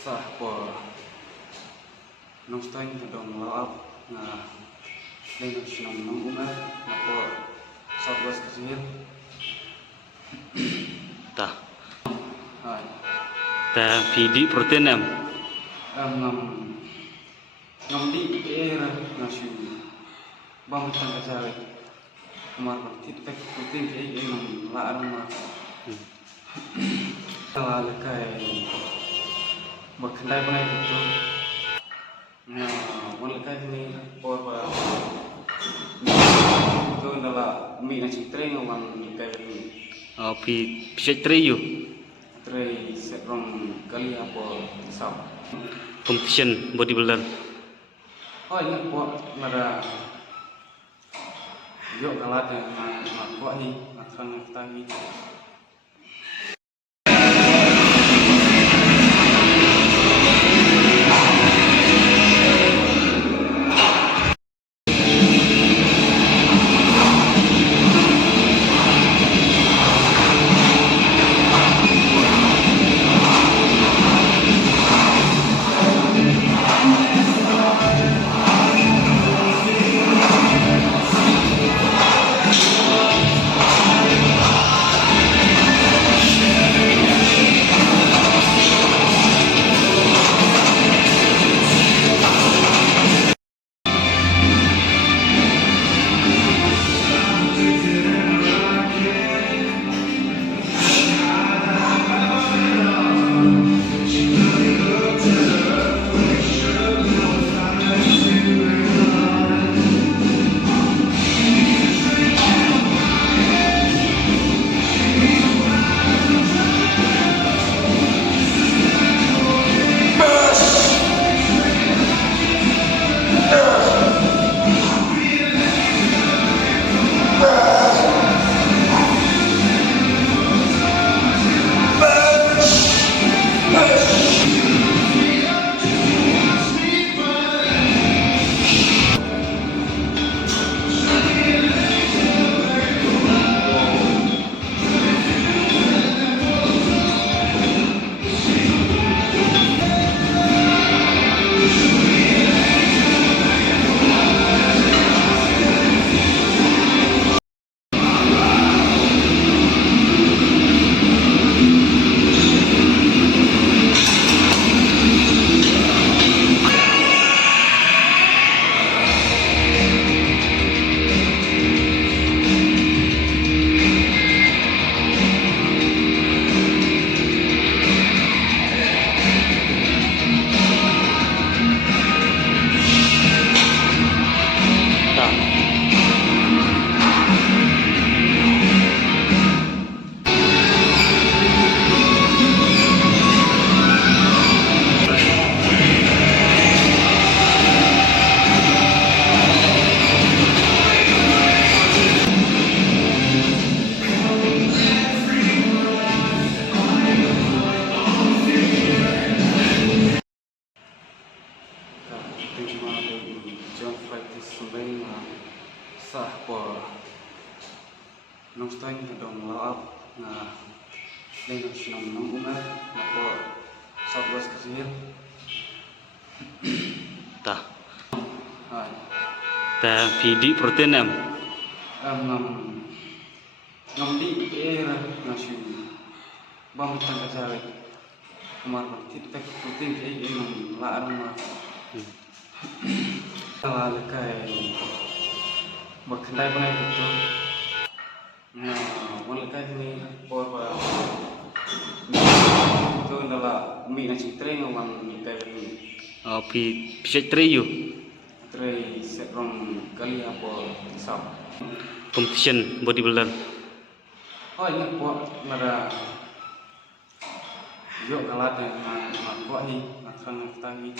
sah po nung stone dong laap na lengan sinong nung una na po Southwest Kashmir. Ta. Hai. Ta PD protein em. Ngam di era nasu bang tang kacare kemar tit tek protein ke ngam la arma. Ala lekai bakandai banai itu. Nah, wala lekai ni por ba itu adalah mi na citre ngam lekai ni. Bisa terayu Tre serong kali apa sab. competition bodybuilder. Oh ini buat nara yuk kalah dengan buat hi akan kita hi. John practice sembeng sah po nung stone dong laap na lengan sinong nung una na po Southwest Kashmir. Ta. Hai. Ta PD protein em. Ngam di era nasu bang tang kacare kemar tit tek protein ke ngam la arma. Ala lekai bakandai banai itu. Nah, wala lekai ni por ba itu adalah mi na citre ngam lekai ni. Bisa terayu Tre serong kali apa sab. competition bodybuilder. Oh ini buat nara yuk kalah dengan buat hi akan kita hi.